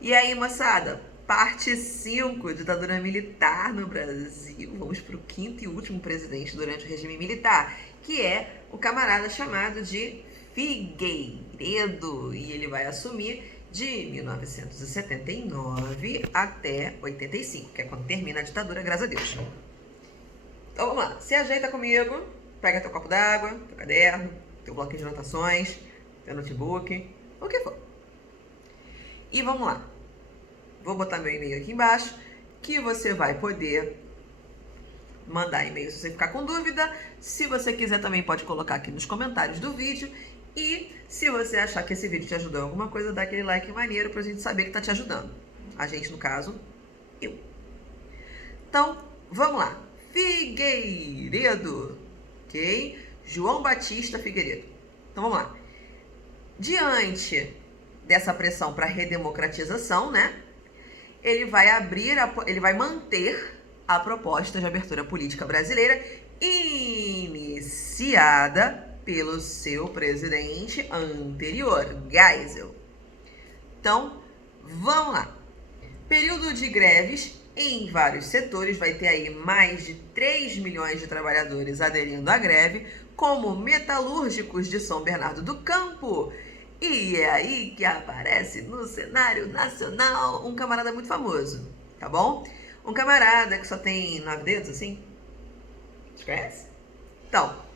E aí, moçada, parte 5, ditadura militar no Brasil. Vamos para o quinto e último presidente durante o regime militar, que é o camarada chamado de Figueiredo. E ele vai assumir de 1979 até 85, que é quando termina a ditadura, graças a Deus. Então vamos lá, se ajeita comigo, pega teu copo d'água, teu caderno, teu bloquinho de anotações, teu notebook, o que for. E vamos lá. Vou botar meu e-mail aqui embaixo, que você vai poder mandar e-mail se você ficar com dúvida. Se você quiser também pode colocar aqui nos comentários do vídeo. E se você achar que esse vídeo te ajudou em alguma coisa, dá aquele like maneiro pra gente saber que tá te ajudando. A gente, no caso, eu. Então, vamos lá. Figueiredo, ok? João Batista Figueiredo. Então, vamos lá. Diante dessa pressão para redemocratização, né? Ele vai manter a proposta de abertura política brasileira iniciada pelo seu presidente anterior, Geisel. Então, vamos lá. Período de greves em vários setores, vai ter aí mais de 3 milhões de trabalhadores aderindo à greve, como metalúrgicos de São Bernardo do Campo. E é aí que aparece no cenário nacional um camarada muito famoso, tá bom? Um camarada que só tem 9 dedos, assim. Você conhece? Então,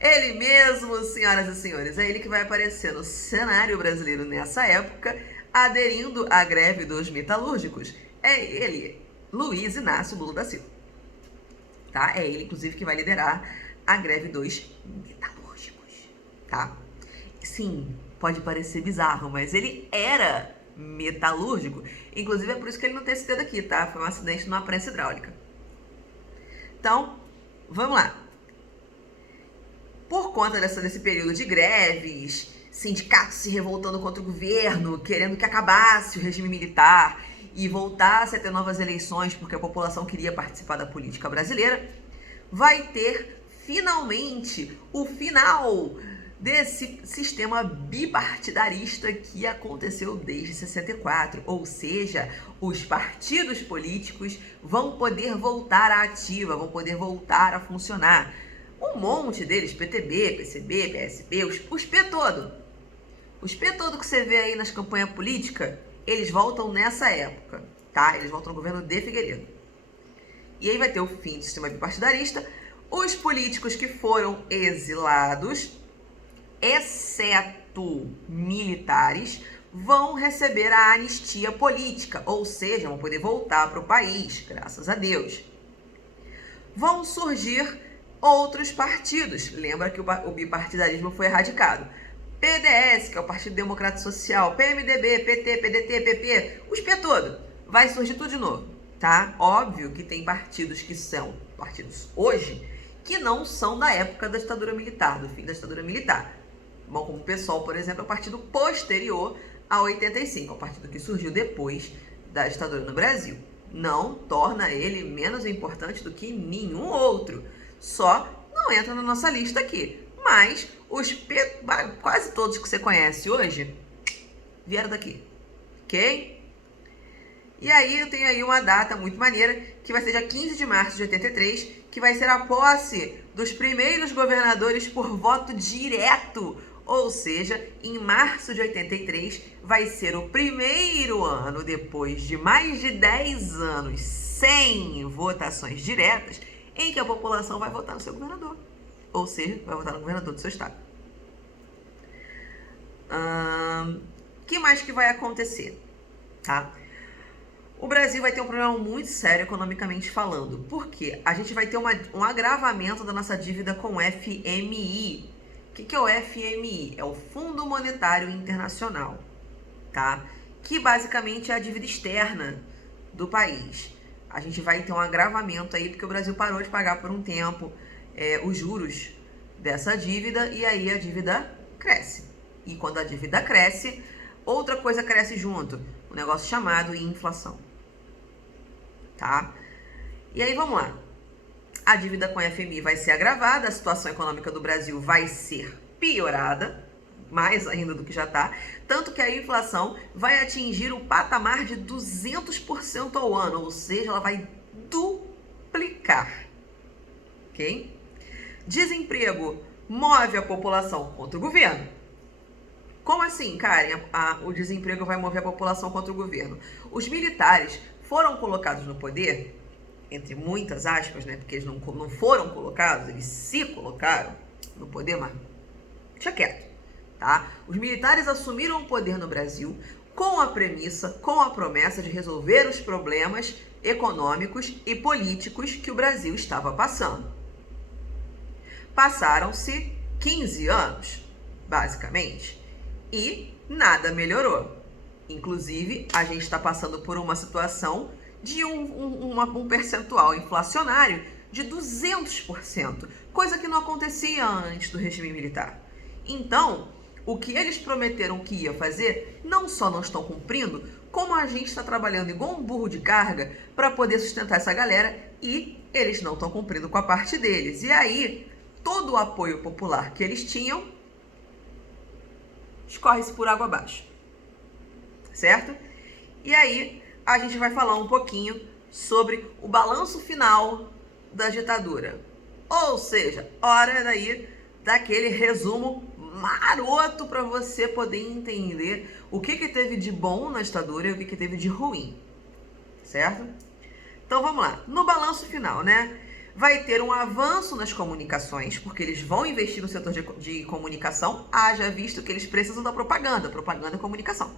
ele mesmo, senhoras e senhores, é ele que vai aparecer no cenário brasileiro nessa época, aderindo à greve dos metalúrgicos. É ele, Luiz Inácio Lula da Silva. Tá? É ele, inclusive, que vai liderar a greve dos metalúrgicos, tá? Sim, pode parecer bizarro, mas ele era metalúrgico. Inclusive, é por isso que ele não tem esse dedo aqui, tá? Foi um acidente numa prensa hidráulica. Então, vamos lá. Por conta desse período de greves, sindicatos se revoltando contra o governo, querendo que acabasse o regime militar e voltasse a ter novas eleições porque a população queria participar da política brasileira, vai ter finalmente o final desse sistema bipartidarista que aconteceu desde 64, ou seja, os partidos políticos vão poder voltar à ativa, vão poder voltar a funcionar. Um monte deles, PTB, PCB, PSB, os P todo. Os P todo que você vê aí nas campanhas políticas, eles voltam nessa época, tá? Eles voltam no governo de Figueiredo. E aí vai ter o fim do sistema bipartidarista. Os políticos que foram exilados, exceto militares, vão receber a anistia política, ou seja, vão poder voltar para o país, graças a Deus. Vão surgir outros partidos. Lembra que o bipartidarismo foi erradicado. PDS, que é o Partido Democrata Social, PMDB, PT, PDT, PP, os P todo. Vai surgir tudo de novo, tá? Óbvio que tem partidos que são partidos hoje que não são da época da ditadura militar, do fim da ditadura militar. Bom, como o PSOL, por exemplo, é o partido posterior a 85, é o partido que surgiu depois da ditadura no Brasil. Não torna ele menos importante do que nenhum outro. Só não entra na nossa lista aqui. Mas quase todos que você conhece hoje vieram daqui, ok? E aí eu tenho aí uma data muito maneira, que vai ser dia 15 de março de 83, que vai ser a posse dos primeiros governadores por voto direto. Ou seja, em março de 83 vai ser o primeiro ano, depois de mais de 10 anos sem votações diretas, em que a população vai votar no seu governador. Ou seja, vai votar no governador do seu estado. Que mais que vai acontecer? Tá? O Brasil vai ter um problema muito sério economicamente falando. Por quê? A gente vai ter um agravamento da nossa dívida com o FMI. O que é o FMI? É o Fundo Monetário Internacional, tá? Que basicamente é a dívida externa do país. A gente vai ter um agravamento aí, porque o Brasil parou de pagar por um tempo os juros dessa dívida, e aí a dívida cresce. E quando a dívida cresce, outra coisa cresce junto, um negócio chamado inflação, tá? E aí vamos lá. A dívida com a FMI vai ser agravada, a situação econômica do Brasil vai ser piorada, mais ainda do que já está, tanto que a inflação vai atingir o patamar de 200% ao ano, ou seja, ela vai duplicar, ok? Desemprego move a população contra o governo. Como assim, Karen, o desemprego vai mover a população contra o governo? Os militares foram colocados no poder, entre muitas aspas, né? Porque eles não foram colocados, eles se colocaram no poder, mas deixa quieto, tá? Os militares assumiram o poder no Brasil com a premissa, com a promessa de resolver os problemas econômicos e políticos que o Brasil estava passando. Passaram-se 15 anos, basicamente, e nada melhorou. Inclusive, a gente está passando por uma situação de um percentual inflacionário de 200%, coisa que não acontecia antes do regime militar. Então, o que eles prometeram que ia fazer, não só não estão cumprindo, como a gente está trabalhando igual um burro de carga para poder sustentar essa galera e eles não estão cumprindo com a parte deles. E aí, todo o apoio popular que eles tinham escorre-se por água abaixo, certo? E aí, a gente vai falar um pouquinho sobre o balanço final da ditadura. Ou seja, hora daí daquele resumo maroto para você poder entender o que teve de bom na ditadura e o que teve de ruim, certo? Então vamos lá. No balanço final, né? Vai ter um avanço nas comunicações, porque eles vão investir no setor de comunicação, haja visto que eles precisam da propaganda e comunicação.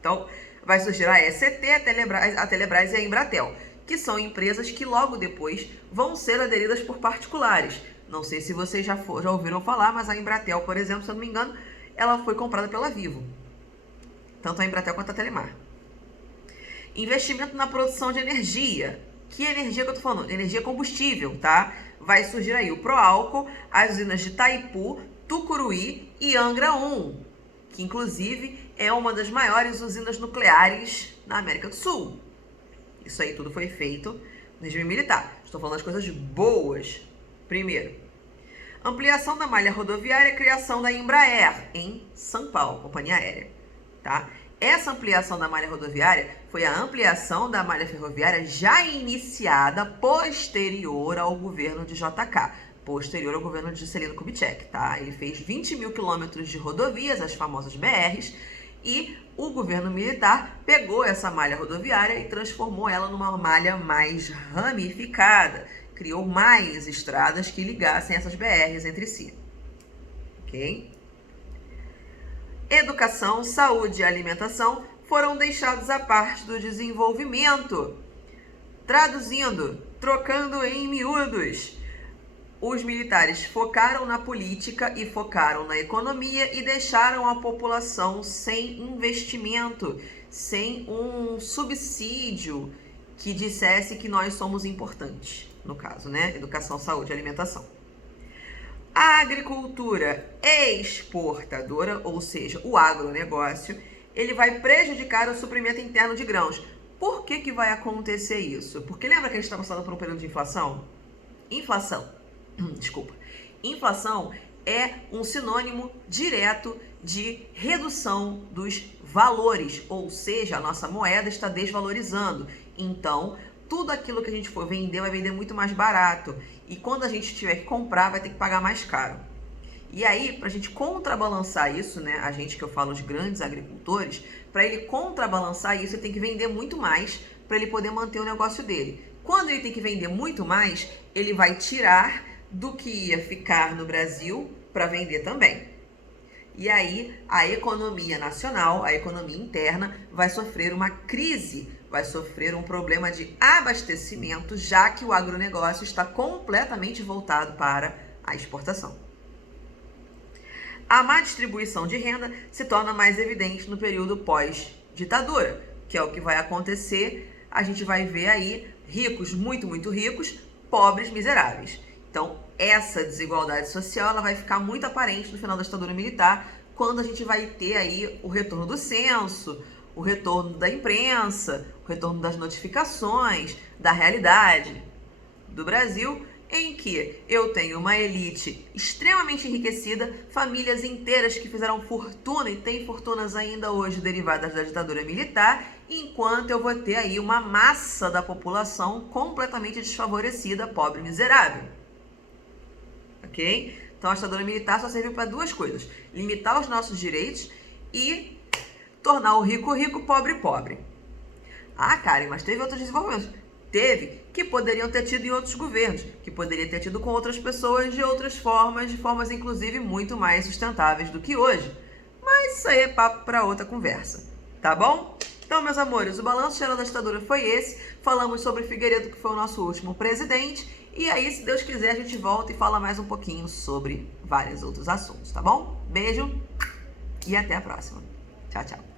Então, vai surgir a ECT, a Telebrás e a Embratel, que são empresas que logo depois vão ser aderidas por particulares. Não sei se vocês já ouviram falar, mas a Embratel, por exemplo, se eu não me engano, ela foi comprada pela Vivo. Tanto a Embratel quanto a Telemar. Investimento na produção de energia. Que energia que eu tô falando? Energia combustível, tá? Vai surgir aí o Proálcool, as usinas de Itaipu, Tucuruí e Angra 1, que inclusive é uma das maiores usinas nucleares na América do Sul. Isso aí tudo foi feito no regime militar. Estou falando das coisas boas. Primeiro, ampliação da malha rodoviária e criação da Embraer em São Paulo, companhia aérea, tá? Essa ampliação da malha rodoviária foi a ampliação da malha ferroviária já iniciada posterior ao governo de JK, posterior ao governo de Juscelino Kubitschek, tá? Ele fez 20 mil quilômetros de rodovias, as famosas BRs, e o governo militar pegou essa malha rodoviária e transformou ela numa malha mais ramificada, criou mais estradas que ligassem essas BRs entre si, ok? Educação, saúde e alimentação foram deixados à parte do desenvolvimento. Traduzindo, trocando em miúdos, os militares focaram na política e focaram na economia e deixaram a população sem investimento, sem um subsídio que dissesse que nós somos importantes, no caso, né? Educação, saúde e alimentação. A agricultura exportadora, ou seja, o agronegócio, ele vai prejudicar o suprimento interno de grãos. Por que vai acontecer isso? Porque lembra que a gente está passando por um período de inflação? Inflação é um sinônimo direto de redução dos valores, ou seja, a nossa moeda está desvalorizando. Então, tudo aquilo que a gente for vender vai vender muito mais barato. E quando a gente tiver que comprar, vai ter que pagar mais caro. E aí, para a gente contrabalançar isso, né? A gente que eu falo, os grandes agricultores, para ele contrabalançar isso, ele tem que vender muito mais para ele poder manter o negócio dele. Quando ele tem que vender muito mais, ele vai tirar do que ia ficar no Brasil para vender também. E aí, a economia nacional, a economia interna, vai sofrer uma crise, vai sofrer um problema de abastecimento, já que o agronegócio está completamente voltado para a exportação. A má distribuição de renda se torna mais evidente no período pós-ditadura, que é o que vai acontecer. A gente vai ver aí ricos, muito, muito ricos, pobres, miseráveis. Então, essa desigualdade social ela vai ficar muito aparente no final da ditadura militar, quando a gente vai ter aí o retorno do censo, o retorno da imprensa, o retorno das notificações, da realidade do Brasil, em que eu tenho uma elite extremamente enriquecida, famílias inteiras que fizeram fortuna e têm fortunas ainda hoje derivadas da ditadura militar, enquanto eu vou ter aí uma massa da população completamente desfavorecida, pobre e miserável. Ok? Então a ditadura militar só serviu para duas coisas: limitar os nossos direitos e tornar o rico rico, pobre pobre. Ah, Karen, mas teve outros desenvolvimentos. Teve, que poderiam ter tido em outros governos, que poderia ter tido com outras pessoas de outras formas, de formas inclusive muito mais sustentáveis do que hoje. Mas isso aí é papo para outra conversa, tá bom? Então, meus amores, o balanço geral da ditadura foi esse. Falamos sobre Figueiredo, que foi o nosso último presidente. E aí, se Deus quiser, a gente volta e fala mais um pouquinho sobre vários outros assuntos, tá bom? Beijo e até a próxima. Tchau, tchau.